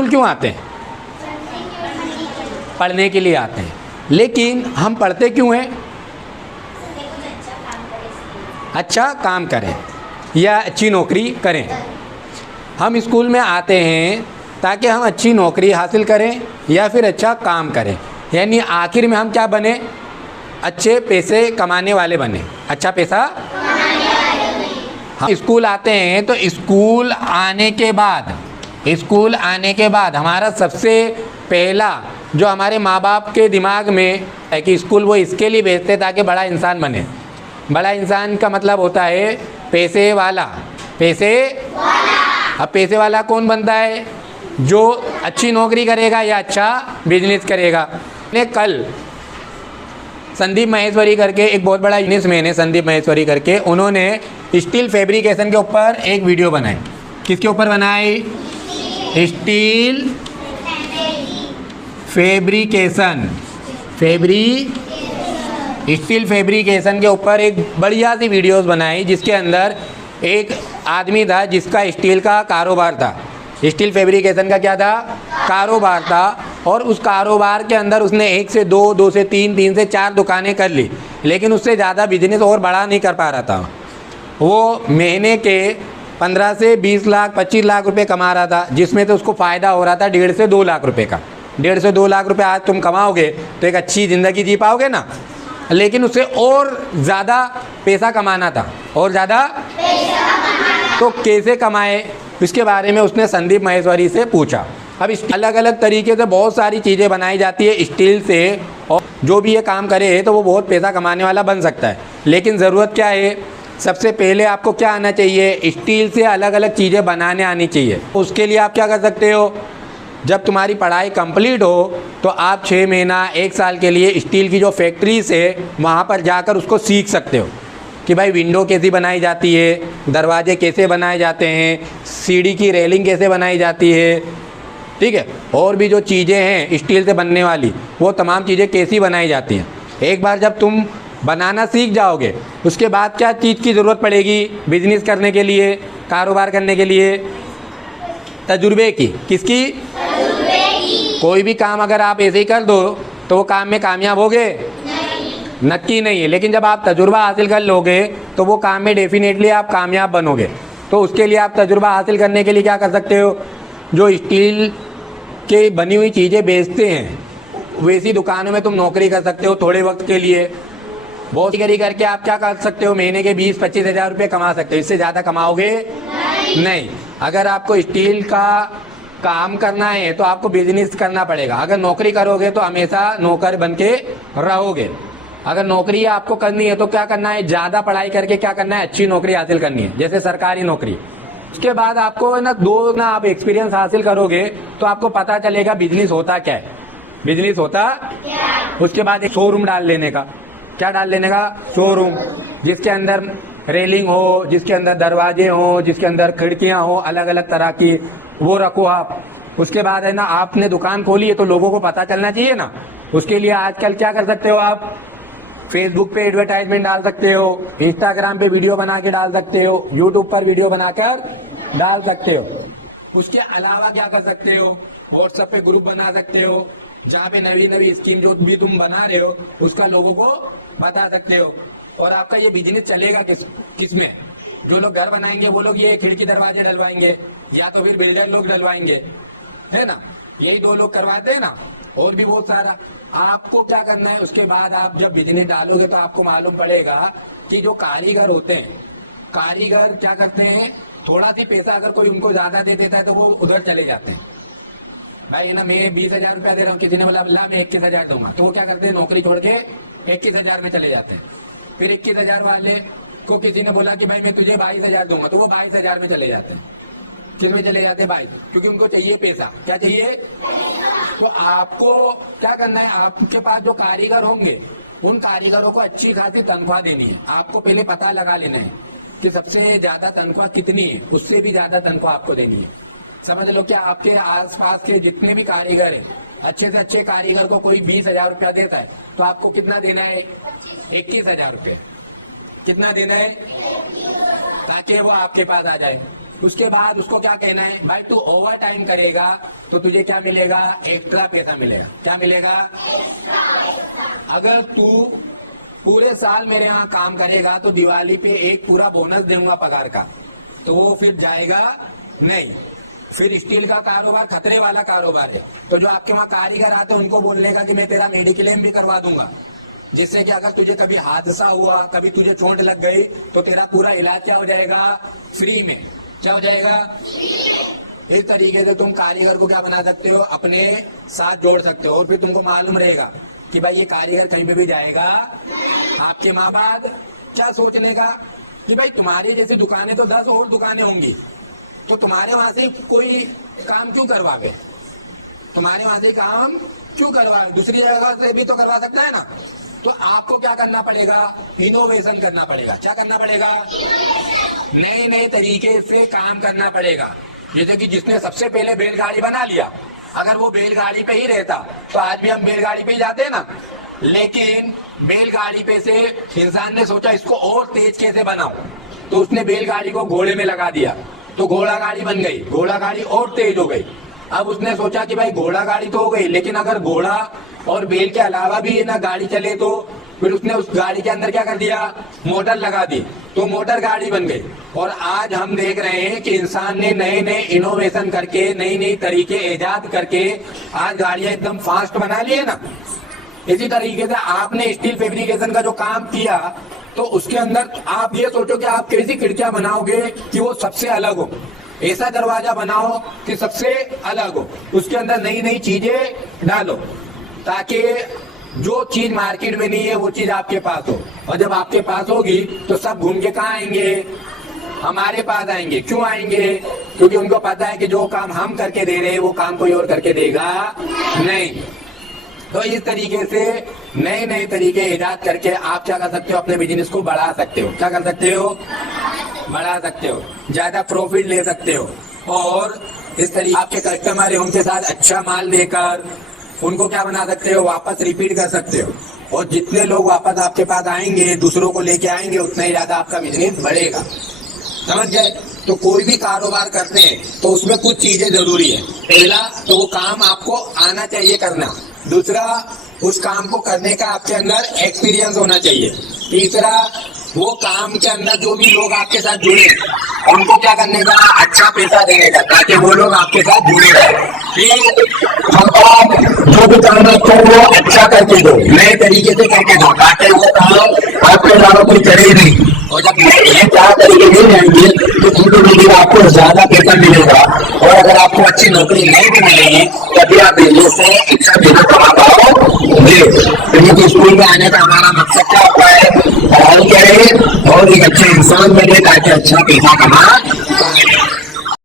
School क्यों आते हैं? पढ़ने के लिए आते हैं। लेकिन हम पढ़ते क्यों हैं? अच्छा काम करें या अच्छी नौकरी करें। हम स्कूल में आते हैं ताकि हम अच्छी नौकरी हासिल करें या फिर अच्छा काम करें, यानी आखिर में हम क्या बने? अच्छे पैसे कमाने वाले बने, अच्छा पैसा कमाने वाले बने। हम स्कूल आते हैं तो स्कूल आने के बाद हमारा सबसे पहला जो हमारे माँ बाप के दिमाग में है कि स्कूल वो इसके लिए भेजते ताकि बड़ा इंसान बने। बड़ा इंसान का मतलब होता है पैसे वाला। अब पैसे वाला कौन बनता है? जो अच्छी नौकरी करेगा या अच्छा बिजनेस करेगा। ने कल संदीप महेश्वरी करके एक बहुत बड़ा बिजनेसमैन है, संदीप महेश्वरी करके, उन्होंने स्टील फैब्रिकेशन के ऊपर एक वीडियो बनाई। किसके ऊपर बनाई? स्टील फैब्रिकेशन के ऊपर एक बढ़िया सी वीडियोस बनाई, जिसके अंदर एक आदमी था जिसका स्टील का कारोबार था। स्टील फैब्रिकेशन का क्या था? कारोबार था। और उस कारोबार के अंदर उसने 1 से 2, 2 से 3, 3 से 4 दुकानें कर ली, लेकिन उससे ज़्यादा बिजनेस और बड़ा नहीं कर पा रहा था। वो महीने के 15 से 20 लाख 25 लाख रुपए कमा रहा था, जिसमें तो उसको फ़ायदा हो रहा था 1.5 से 2 लाख रुपए का। 1.5 से 2 लाख रुपए आज तुम कमाओगे तो एक अच्छी ज़िंदगी जी पाओगे ना। लेकिन उससे और ज़्यादा पैसा कमाना था, और ज़्यादा तो कैसे कमाए, इसके बारे में उसने संदीप महेश्वरी से पूछा। अब इस अलग अलग तरीके से बहुत सारी चीज़ें बनाई जाती है स्टील से, और जो भी ये काम करे तो वो बहुत पैसा कमाने वाला बन सकता है। लेकिन ज़रूरत क्या है? सबसे पहले आपको क्या आना चाहिए? स्टील से अलग अलग चीज़ें बनाने आनी चाहिए। उसके लिए आप क्या कर सकते हो? जब तुम्हारी पढ़ाई कंप्लीट हो तो आप 6 महीना 1 साल के लिए स्टील की जो फैक्ट्रीज है वहाँ पर जाकर उसको सीख सकते हो कि भाई विंडो कैसी बनाई जाती है, दरवाजे कैसे बनाए जाते हैं, सीढ़ी की रेलिंग कैसे बनाई जाती है, ठीक है, और भी जो चीज़ें हैं स्टील से बनने वाली, वो तमाम चीज़ें कैसी बनाई जाती हैं। एक बार जब तुम बनाना सीख जाओगे, उसके बाद क्या चीज़ की ज़रूरत पड़ेगी बिजनेस करने के लिए, कारोबार करने के लिए? तजुर्बे की। किसकी? कोई भी काम अगर आप ऐसे ही कर दो तो वो काम में कामयाब होगे? नक्की नहीं है। लेकिन जब आप तजुर्बा हासिल कर लोगे तो वो काम में डेफिनेटली आप कामयाब बनोगे। तो उसके लिए आप तजुर्बा हासिल करने के लिए क्या कर सकते हो? जो स्टील के बनी हुई चीज़ें बेचते हैं वैसी दुकानों में तुम नौकरी कर सकते हो थोड़े वक्त के लिए। बहुत करी करके आप क्या कर सकते हो? महीने के 20-25 हज़ार रुपये कमा सकते हो। इससे ज़्यादा कमाओगे नहीं। अगर आपको स्टील का काम करना है तो आपको बिजनेस करना पड़ेगा। अगर नौकरी करोगे तो हमेशा नौकर बन के रहोगे। अगर नौकरी आपको करनी है तो क्या करना है? ज़्यादा पढ़ाई करके क्या करना है? अच्छी नौकरी हासिल करनी है, जैसे सरकारी नौकरी। उसके बाद आपको ना आप एक्सपीरियंस हासिल करोगे तो आपको पता चलेगा बिजनेस होता क्या है। बिजनेस होता उसके बाद एक शोरूम डाल लेने का। क्या डाल लेने का? शोरूम, जिसके अंदर रेलिंग हो, जिसके अंदर दरवाजे हो, जिसके अंदर खिड़कियां हो अलग अलग तरह की, वो रखो आप। उसके बाद है ना, आपने दुकान खोली है तो लोगों को पता चलना चाहिए ना। उसके लिए आजकल क्या कर सकते हो आप? फेसबुक पे एडवर्टाइजमेंट डाल सकते हो, इंस्टाग्राम पे वीडियो बना के डाल सकते हो, यूट्यूब पर वीडियो बनाकर डाल सकते हो। उसके अलावा क्या कर सकते हो? व्हाट्सएप पे ग्रुप बना सकते हो, जहाँ पे नई नई स्कीम जो भी तुम बना रहे हो उसका लोगों को बता सकते हो। और आपका ये बिजनेस चलेगा किसमें? जो लोग घर बनाएंगे वो लोग ये खिड़की दरवाजे डलवाएंगे, या तो फिर बिल्डर लोग डलवाएंगे, है ना। यही 2 लोग करवाते हैं ना, और भी बहुत सारा। आपको क्या करना है? उसके बाद आप जब बिजनेस डालोगे तो आपको मालूम पड़ेगा कि जो कारीगर होते हैं, कारीगर क्या करते हैं? थोड़ा सी पैसा अगर कोई उनको ज्यादा दे देता है तो वो उधर चले जाते हैं। भाई ना, मैं 20,000 रुपया दे रहा हूँ, किसी ने बोला मैं 21,000 दूंगा, तो वो क्या करते हैं? नौकरी छोड़ के 21,000 में चले जाते हैं। फिर 21,000 वाले को किसी ने बोला कि भाई मैं तुझे 22,000 दूंगा, तो वो 22,000 में चले जाते हैं। किसमें चले जाते हैं? 22, क्योंकि उनको चाहिए पैसा। क्या चाहिए? तो आपको क्या करना है? आपके पास जो कारीगर होंगे उन कारीगरों को अच्छी खासी तनख्वाह देनी है। आपको पहले पता लगा लेना है कि सबसे ज्यादा तनख्वाह कितनी है, उससे भी ज्यादा तनख्वाह आपको देनी है। समझ लो, क्या आपके आसपास के जितने भी कारीगर हैं, अच्छे से अच्छे कारीगर को कोई 20,000 रुपया देता है तो आपको कितना देना है? 21,000 रुपये। कितना देना है? ताकि वो आपके पास आ जाए। उसके बाद उसको क्या कहना है भाई, तू ओवर टाइम करेगा तो तुझे क्या मिलेगा, एक्स्ट्रा पैसा मिलेगा। क्या मिलेगा? अगर तू पूरे साल मेरे यहाँ काम करेगा तो दिवाली पे एक पूरा बोनस दूंगा पगार का, तो वो फिर जाएगा नहीं। फिर स्टील का कारोबार खतरे वाला कारोबार है, तो जो आपके वहाँ कारीगर आते हैं उनको बोलने का कि मैं तेरा मेडिक्लेम भी करवा दूंगा, जिससे कि अगर तुझे कभी हादसा हुआ, कभी तुझे चोट लग गई तो तेरा पूरा इलाज क्या हो जाएगा, फ्री में। क्या हो जाएगा? इस तरीके से तुम कारीगर को क्या बना सकते हो, अपने साथ जोड़ सकते हो। और फिर तुमको मालूम रहेगा कि भाई ये कारीगर कहीं पे भी जाएगा, आपके माँ बाप क्या सोचने का कि भाई तुम्हारी जैसी दुकानें तो 10 और दुकानें होंगी, तो तुम्हारे वहां से कोई काम क्यों करवावे, तुम्हारे वहां से काम क्यों करवावे, दूसरी जगह से भी तो करवा सकता है ना। तो आपको क्या करना पड़ेगा, इनोवेशन करना पड़ेगा। क्या करना पड़ेगा? नए नए तरीके से काम करना पड़ेगा। जैसे कि जिसने सबसे पहले बैलगाड़ी बना लिया, अगर वो बैलगाड़ी पे ही रहता तो आज भी हम बैलगाड़ी पे ही जाते हैं ना, लेकिन बैलगाड़ी पे से इंसान ने सोचा इसको और तेज कैसे बनाऊं, तो उसने बैलगाड़ी को घोड़े में लगा दिया, तो घोड़ा गाड़ी बन गई, घोड़ा गाड़ी और तेज हो गई। अब उसने सोचा कि भाई घोड़ा गाड़ी तो हो गई, लेकिन अगर घोड़ा और बैल के अलावा भी ना गाड़ी चले तो फिर उसने उस गाड़ी के अंदर क्या कर दिया, मोटर लगा दी, तो मोटर गाड़ी बन गई। और आज हम देख रहे हैं कि इंसान ने नए नए इनोवेशन करके, नई नई तरीके ईजाद करके आज गाड़ियां एकदम फास्ट बना ली है ना। इसी तरीके से आपने स्टील फैब्रिकेशन का जो काम किया, तो उसके अंदर आप ये सोचो कि आप कैसी खिड़कियां बनाओगे कि वो सबसे अलग हो, ऐसा दरवाजा बनाओ कि सबसे अलग हो, उसके अंदर नई नई चीजें डालो, ताकि जो चीज मार्केट में नहीं है वो चीज आपके पास हो। और जब आपके पास होगी तो सब घूम के कहाँ आएंगे, हमारे पास आएंगे। क्यों आएंगे? क्योंकि उनको पता है कि जो काम हम करके दे रहे हैं वो काम कोई और करके देगा नहीं। तो इस तरीके से नए नए तरीके इजाद करके आप क्या कर सकते हो, अपने बिजनेस को बढ़ा सकते हो। क्या कर सकते हो? बढ़ा सकते हो, ज्यादा प्रॉफिट ले सकते हो। और इस तरीके आपके कस्टमर है उनके साथ अच्छा माल देकर उनको क्या बना सकते हो, वापस रिपीट कर सकते हो। और जितने लोग वापस आपके पास आएंगे, दूसरों को लेके आएंगे, उतना ही ज्यादा आपका बिजनेस बढ़ेगा। समझ गए? तो कोई भी कारोबार करते हैं तो उसमें कुछ चीजें जरूरी है। पहला तो वो काम आपको आना चाहिए करना, दूसरा उस काम को करने का आपके अंदर एक्सपीरियंस होना चाहिए, तीसरा वो काम के अंदर जो भी लोग आपके साथ जुड़े उनको क्या करने का, अच्छा पैसा देने का, ताकि वो लोग आपके साथ जुड़े रहे। जो भी काम आप करो वो अच्छा करके दो, नए तरीके से करके दो, ताकि वो काम आपके अलावा कोई करे नहीं। और जब ये चार तरीके मिल जाएंगे तो धीरे आपको ज्यादा पैसा मिलेगा। और अगर आपको अच्छी नौकरी नहीं भी मिलेगी तभी आप बिजनेस से अच्छा पैसा कमा पाओगे। क्योंकि स्कूल में आने का हमारा मकसद क्या होता है, पढ़ाई करें और एक अच्छे इंसान बने ताकि अच्छा पैसा कमा पाए।